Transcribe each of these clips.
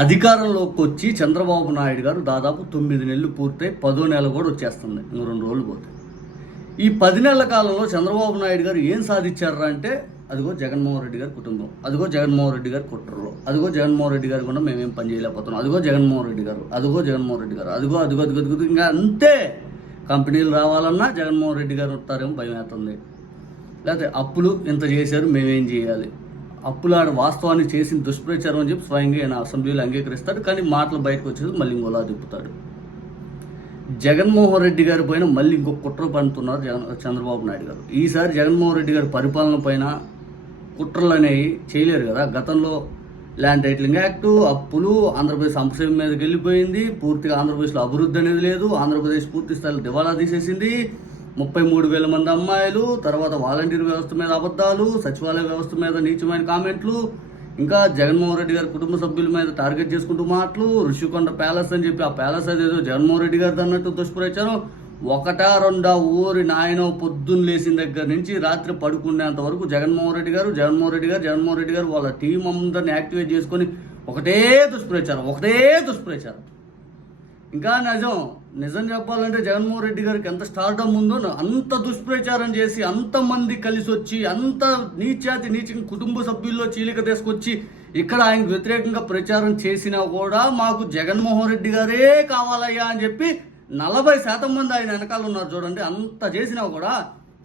అధికారంలోకి వచ్చి చంద్రబాబు నాయుడు గారు దాదాపు తొమ్మిది నెలలు పూర్తయి పదో నెల కూడా వచ్చేస్తుంది. ఇంకో రెండు రోజులు పోతే. ఈ పది నెలల కాలంలో చంద్రబాబు నాయుడు గారు ఏం సాధించారా అంటే అదిగో జగన్మోహన్ రెడ్డి గారి కుటుంబం అదిగో జగన్మోహన్ రెడ్డి గారి కుట్రలో అదిగో జగన్మోహన్ రెడ్డి గారు కూడా మేమేం పని చేయలేకపోతున్నాం అదిగో జగన్మోహన్ రెడ్డి గారు అదిగో జగన్మోహన్ రెడ్డి గారు అదిగో అదిగో అదిగో అదిగో ఇంకా అంతే కంపెనీలు రావాలన్నా జగన్మోహన్ రెడ్డి గారు ఉంటారేమో భయం వేస్తుంది లేకపోతే అప్పులు ఇంత చేశారు మేమేం చేయాలి? అప్పులాడు ఆడ వాస్తవాన్ని చేసిన దుష్ప్రచారం అని చెప్పి స్వయంగా ఆయన అసెంబ్లీలో అంగీకరిస్తాడు. కానీ మాటలు బయటకు వచ్చేసి మళ్ళీ ఇంకోలా తిప్పుతాడు. జగన్మోహన్ రెడ్డి గారి పైన మళ్ళీ ఇంకో కుట్ర పడుతున్నారు జగన్ చంద్రబాబు నాయుడు గారు. ఈసారి జగన్మోహన్ రెడ్డి గారి పరిపాలన పైన కుట్రలు అనేవి చేయలేరు కదా. గతంలో ల్యాండ్ టైటిలింగ్ యాక్టు అప్పులు ఆంధ్రప్రదేశ్ సంక్షేమం మీదకి వెళ్ళిపోయింది. పూర్తిగా ఆంధ్రప్రదేశ్లో అభివృద్ధి అనేది లేదు. ఆంధ్రప్రదేశ్ పూర్తి స్థాయిలో దివాలా తీసేసింది. ముప్పై మూడు వేల మంది అమ్మాయిలు తర్వాత వాలంటీర్ వ్యవస్థ మీద అబద్ధాలు సచివాలయ వ్యవస్థ మీద నీచమైన కామెంట్లు ఇంకా జగన్మోహన్ రెడ్డి గారి కుటుంబ సభ్యుల మీద టార్గెట్ చేసుకుంటూ మాటలు ఋషికొండ ప్యాలెస్ అని చెప్పి ఆ ప్యాలెస్ అదేదో జగన్మోహన్ రెడ్డి గారిది అన్నట్టు దుష్ప్రచారం. ఒకటా రెండా ఊరి నాయన పొద్దున్న లేచిన దగ్గర నుంచి రాత్రి పడుకునేంత వరకు జగన్మోహన్ రెడ్డి గారు జగన్మోహన్ రెడ్డి గారు జగన్మోహన్ రెడ్డి గారు వాళ్ళ టీం అందరిని యాక్టివేట్ చేసుకొని ఒకటే దుష్ప్రచారం ఒకటే దుష్ప్రచారం. ఇంకా నిజం నిజం చెప్పాలంటే జగన్మోహన్ రెడ్డి గారికి ఎంత స్టార్డమ్ ఉందో అంత దుష్ప్రచారం చేసి అంతమంది కలిసి వచ్చి అంత నీచాతి నీచి కుటుంబ సభ్యుల్లో చీలిక తీసుకొచ్చి ఇక్కడ ఆయనకు వ్యతిరేకంగా ప్రచారం చేసినా కూడా మాకు జగన్మోహన్ రెడ్డి గారే కావాలయ్యా అని చెప్పి నలభై శాతం మంది ఆయన వెనకాల ఉన్నారు చూడండి అంత చేసినా కూడా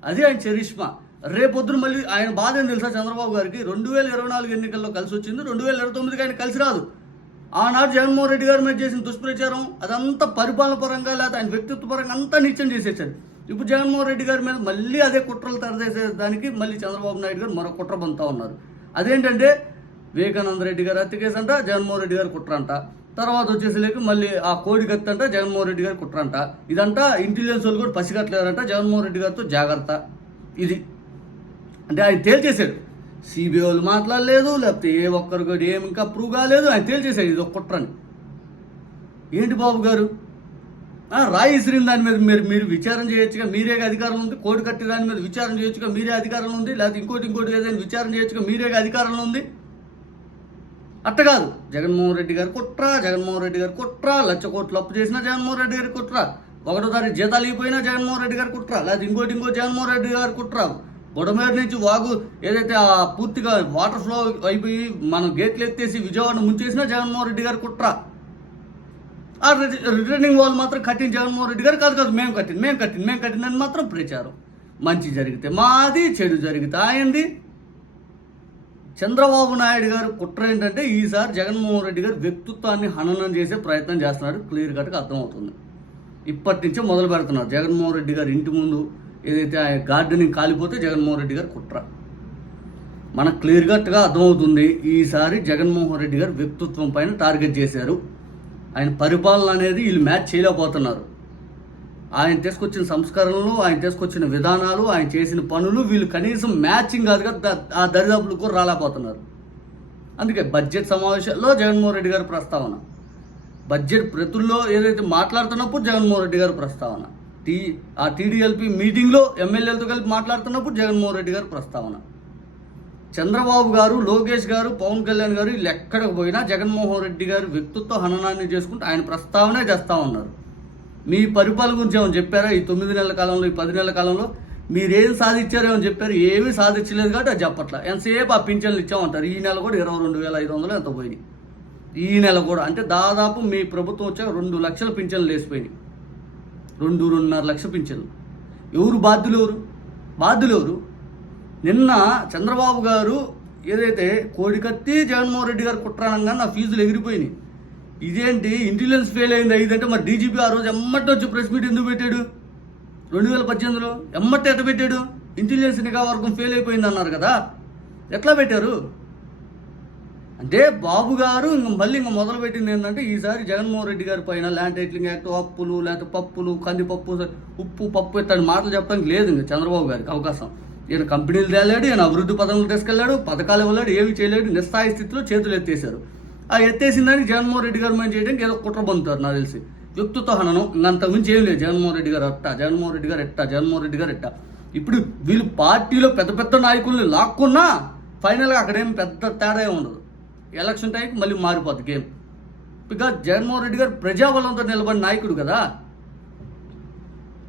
అది ఆయన చరిష్మా. రేపొద్దున మళ్ళీ ఆయన బాధ ఏం తెలుసా చంద్రబాబు గారికి? రెండు వేల ఇరవై నాలుగు ఎన్నికల్లో కలిసి వచ్చింది రెండు వేల ఇరవై తొమ్మిదికి ఆయన కలిసి రాదు. ఆనాడు జగన్మోహన్ రెడ్డి గారి మీద చేసిన దుష్ప్రచారం అదంతా పరిపాలన పరంగా లేదా ఆయన వ్యక్తిత్వ పరంగా అంతా నిత్యం చేసేసాడు. ఇప్పుడు జగన్మోహన్ రెడ్డి గారి మీద మళ్ళీ అదే కుట్రలు తరదేసే దానికి మళ్ళీ చంద్రబాబు నాయుడు గారు మరో కుట్ర పొందుతా ఉన్నారు. అదేంటంటే వివేకానంద రెడ్డి గారు హత్య కేసు అంట జగన్మోహన్ రెడ్డి గారు కుట్ర అంట. తర్వాత వచ్చేసరికి మళ్ళీ ఆ కోడి కత్తి అంట జగన్మోహన్ రెడ్డి గారు కుట్ర అంట. ఇదంతా ఇంటెలిజెన్స్ వాళ్ళు కూడా పసిగట్టలేరంట జగన్మోహన్ రెడ్డి గారితో జాగ్రత్త. ఇది. అంటే ఆయన తేల్చేశాడు. సిబిఐ వాళ్ళు మాట్లాడలేదు లేకపోతే ఏ ఒక్కరు కూడా ఏమి ఇంకా ప్రూవ్ కాలేదు ఆయన తేల్చేశాడు ఇది ఒక కుట్రని. ఏంటి బాబు గారు? ఆ, రాయి ఇసిరిన దాని మీద మీరు మీరు విచారం చేయొచ్చుగా మీరే అధికారం ఉంది. కోడి కట్టి దాని మీద విచారం చేయొచ్చుగా మీరే అధికారంలో ఉంది. లేకపోతే ఇంకోటి ఇంకోటి ఏదైనా విచారం చేయొచ్చుగా మీరే అధికారంలో ఉంది. అట్ట కాదు. జగన్మోహన్ రెడ్డి గారు కుట్ర జగన్మోహన్ రెడ్డి గారు కుట్ర లక్ష కోట్లు అప్పు చేసినా జగన్మోహన్ రెడ్డి గారి కుట్ర. ఒకటో తారీఖు జీతాలు అయిపోయినా జగన్మోహన్ రెడ్డి గారు కుట్ర. లేదా ఇంకోటి ఇంకో జగన్మోహన్ రెడ్డి గారు కుట్ర. బుడమేరు నుంచి వాగు ఏదైతే ఆ పూర్తిగా వాటర్ ఫ్లో అయిపోయి మనం గేట్లు ఎత్తేసి విజయవాడ ముంచేసినా జగన్మోహన్ రెడ్డి గారు కుట్ర. ఆ రిటర్నింగ్ వాళ్ళు మాత్రం కట్టిన జగన్మోహన్ రెడ్డి గారు కాదు కాదు మేము కట్టింది మేము కట్టింది మేము కట్టిందని మాత్రం ప్రచారం. మంచి జరిగితే మాది చెడు జరిగితే ఆయనది. చంద్రబాబు నాయుడు గారు కుట్ర ఏంటంటే ఈసారి జగన్మోహన్ రెడ్డి గారు వ్యక్తిత్వాన్ని హననం చేసే ప్రయత్నం చేస్తున్నాడు క్లియర్ కట్గా అర్థమవుతుంది. ఇప్పటి నుంచే మొదలు పెడుతున్నారు. జగన్మోహన్ రెడ్డి గారు ఇంటి ముందు ఏదైతే ఆ గార్డెనింగ్ కాలిపోతే జగన్మోహన్ రెడ్డి గారు కుట్ర. మనకు క్లియర్ కట్గా అర్థమవుతుంది ఈసారి జగన్మోహన్ రెడ్డి గారు వ్యక్తిత్వం పైన టార్గెట్ చేశారు. ఆయన పరిపాలన అనేది వీళ్ళు మ్యాచ్ చేయలేకపోతున్నారు. ఆయన తీసుకొచ్చిన సంస్కరణలు ఆయన తీసుకొచ్చిన విధానాలు ఆయన చేసిన పనులు వీళ్ళు కనీసం మ్యాచింగ్ కాదుగా ఆ దరిదాపులు కూడా రాలేకపోతున్నారు. అందుకే బడ్జెట్ సమావేశాల్లో జగన్మోహన్ రెడ్డి గారి ప్రస్తావన. బడ్జెట్ ప్రతుల్లో ఏదైతే మాట్లాడుతున్నప్పుడు జగన్మోహన్ రెడ్డి గారి ప్రస్తావన. టీ ఆ టీడీఎల్పీ మీటింగ్లో ఎమ్మెల్యేలతో కలిపి మాట్లాడుతున్నప్పుడు జగన్మోహన్ రెడ్డి గారి ప్రస్తావన. చంద్రబాబు గారు లోకేష్ గారు పవన్ కళ్యాణ్ గారు వీళ్ళు ఎక్కడికి పోయినా జగన్మోహన్ రెడ్డి గారు వ్యక్తిత్వ హననాన్ని చేసుకుంటూ ఆయన ప్రస్తావనే చేస్తా ఉన్నారు. మీ పరిపాలన గురించి ఏమని చెప్పారా? ఈ తొమ్మిది నెలల కాలంలో ఈ పది నెలల కాలంలో మీరేం సాధించారో ఏమని చెప్పారు? ఏమీ సాధించలేదు కాబట్టి అది చెప్పట్లా. ఎంతసేపు ఆ పింఛన్లు ఇచ్చామంటారు? ఈ నెల కూడా ఇరవై రెండు వేల ఐదు వందలు ఎంత పోయినాయి? ఈ నెల కూడా. అంటే దాదాపు మీ ప్రభుత్వం వచ్చాక రెండు లక్షల పింఛన్లు లేసిపోయినాయి రెండు రెండున్నర లక్ష పింఛన్లు. ఎవరు బాధ్యులు బాధ్యులెవరు బాధ్యులు నిన్న చంద్రబాబు గారు ఏదైతే కోడికత్తి జగన్మోహన్ రెడ్డి గారు కుట్రానంగా నా ఫీజులు ఎగిరిపోయినాయి. ఇదేంటి? ఇంటెలిజెన్స్ ఫెయిల్ అయింది? ఇదంటే మరి డీజీపీ ఆ రోజు ఎమ్మటి వచ్చి ప్రెస్ మీట్ ఎందుకు పెట్టాడు? రెండు వేల పద్దెనిమిదిలో ఎమ్మటి ఎట్ట పెట్టాడు? ఇంటెలిజెన్స్ నిఘా వర్గం ఫెయిల్ అయిపోయింది అన్నారు కదా. ఎట్లా పెట్టారు? అంటే బాబు గారు ఇంక మళ్ళీ ఇంక మొదలు పెట్టింది ఏంటంటే ఈసారి జగన్మోహన్ రెడ్డి గారి పైన ల్యాండ్ టైటిలింగ్ యాక్ట్ అప్పులు లేకపోతే పప్పులు కందిపప్పు ఉప్పు పప్పు ఇట్లాంటి మాటలు చెప్పడానికి లేదు ఇంక చంద్రబాబు గారికి అవకాశం. ఈయన కంపెనీలు తేలాడు ఈయన అభివృద్ధి పథకాలు తీసుకెళ్ళాడు పథకాలు ఇవ్వలేడు ఏమి చేయలేడు నిస్సాయి స్థితిలో చేతులు ఎత్తేసారు ఆ ఎత్తేసిన దానికి జగన్మోహన్ రెడ్డి గారు మేము చేయడానికి ఏదో కుట్ర పొందుతారు నాకు తెలిసి. వ్యక్తిత్వ హననం ఇంకంత మించి ఏం లేదు. జగన్మోహన్ రెడ్డి గారు అట్ట జగన్మోహన్ రెడ్డి గారు ఎట్ట జగన్మోహన్ రెడ్డి గారు ఎట్ట. ఇప్పుడు వీళ్ళు పార్టీలో పెద్ద పెద్ద నాయకుల్ని లాక్కున్నా ఫైనల్గా అక్కడేం పెద్ద తేడా ఉండదు. ఎలక్షన్ టైంకి మళ్ళీ మారిపోద్ది గేమ్. బికాజ్ జగన్మోహన్ రెడ్డి గారు ప్రజాబలంతో నిలబడిన నాయకుడు కదా.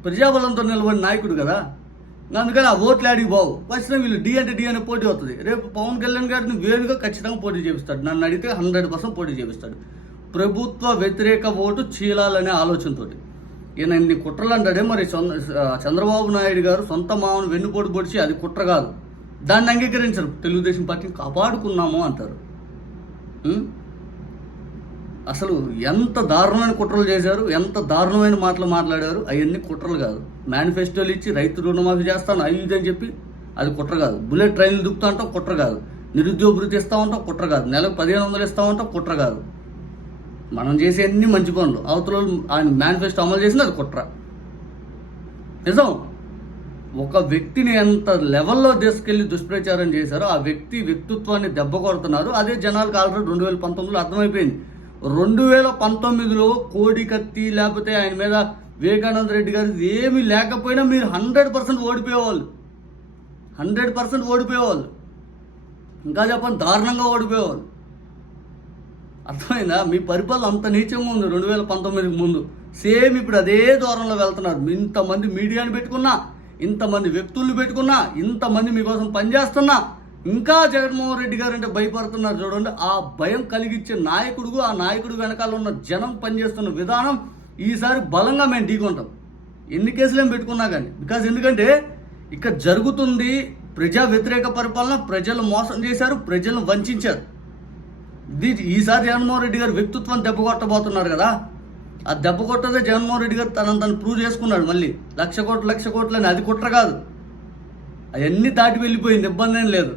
ప్రజాబలంతో నిలబడిన నాయకుడు కదా. అందుకని ఆ ఓట్లు ఆడికి బావు వచ్చిన వీళ్ళు డి అంటే డి అనే పోటీ అవుతుంది. రేపు పవన్ కళ్యాణ్ గారిని వేరుగా ఖచ్చితంగా పోటీ చేపిస్తాడు. నన్ను అడిగితే హండ్రెడ్ పర్సెంట్ పోటీ చేపిస్తాడు. ప్రభుత్వ వ్యతిరేక ఓటు చీలాలనే ఆలోచనతో ఈయన ఇన్ని కుట్రలు అంటాడే మరి చంద్ర చంద్రబాబు నాయుడు గారు సొంత మామను వెన్నుపోటు పొడిచి అది కుట్ర కాదు. దాన్ని అంగీకరించరు. తెలుగుదేశం పార్టీని కాపాడుకున్నాము అంటారు. అసలు ఎంత దారుణమైన కుట్రలు చేశారు ఎంత దారుణమైన మాటలు మాట్లాడారు అవన్నీ కుట్రలు కాదు. మేనిఫెస్టోలు ఇచ్చి రైతు రుణమాఫీ చేస్తాను అవి అని చెప్పి అది కుట్ర కాదు. బుల్లెట్ ట్రైన్లు దుక్కుతా ఉంటాం కుట్ర కాదు. నిరుద్యోగ భృతి ఇస్తా ఉంటాం కుట్ర కాదు. నెలకు పదిహేను వందలు ఇస్తా ఉంటాం కుట్ర కాదు. మనం చేసే అన్ని మంచి పనులు. అవతల ఆయన మేనిఫెస్టో అమలు చేసింది అది కుట్ర. నిజం? ఒక వ్యక్తిని ఎంత లెవెల్లో తీసుకెళ్ళి దుష్ప్రచారం చేశారో ఆ వ్యక్తి వ్యక్తిత్వాన్ని దెబ్బ కొడుతున్నారు. అదే జనాలకు ఆల్రెడీ రెండు వేల పంతొమ్మిదిలో అర్థమైపోయింది. రెండు వేల పంతొమ్మిదిలో కోడి కత్తి లేకపోతే ఆయన మీద వివేకానంద రెడ్డి గారు ఏమీ లేకపోయినా మీరు హండ్రెడ్ పర్సెంట్ ఓడిపోయేవాళ్ళు. హండ్రెడ్ పర్సెంట్ ఓడిపోయేవాళ్ళు. ఇంకా చెప్పండి దారుణంగా ఓడిపోయేవాళ్ళు. అర్థమైందా? మీ పరిపాలన అంత నీచంగా ఉంది రెండు వేల పంతొమ్మిదికి ముందు. సేమ్ ఇప్పుడు అదే దూరంలో వెళ్తున్నారు. ఇంతమంది మీడియాని పెట్టుకున్నా ఇంతమంది వ్యక్తులు పెట్టుకున్నా ఇంతమంది మీకోసం పనిచేస్తున్నా ఇంకా జగన్మోహన్ రెడ్డి గారు అంటే భయపడుతున్నారు చూడండి. ఆ భయం కలిగించే నాయకుడు ఆ నాయకుడు వెనకాల ఉన్న జనం పనిచేస్తున్న విధానం ఈసారి బలంగా మేము ఢీకొంటాం. ఎన్ని కేసులు ఏం పెట్టుకున్నా కానీ. బికాజ్ ఎందుకంటే ఇక్కడ జరుగుతుంది ప్రజా వ్యతిరేక పరిపాలన ప్రజలు మోసం చేశారు ప్రజలను వంచారు. ఈసారి జగన్మోహన్ రెడ్డి గారు వ్యక్తిత్వం దెబ్బ కొట్టబోతున్నారు కదా. ఆ దెబ్బ కొట్టదే జగన్మోహన్ రెడ్డి గారు తనను తను ప్రూవ్ చేసుకున్నాడు మళ్ళీ. లక్ష కోట్లు లక్ష కోట్లు అని అది కుట్ర కాదు. అవన్నీ దాటి వెళ్ళిపోయింది ఇబ్బంది ఏం లేదు.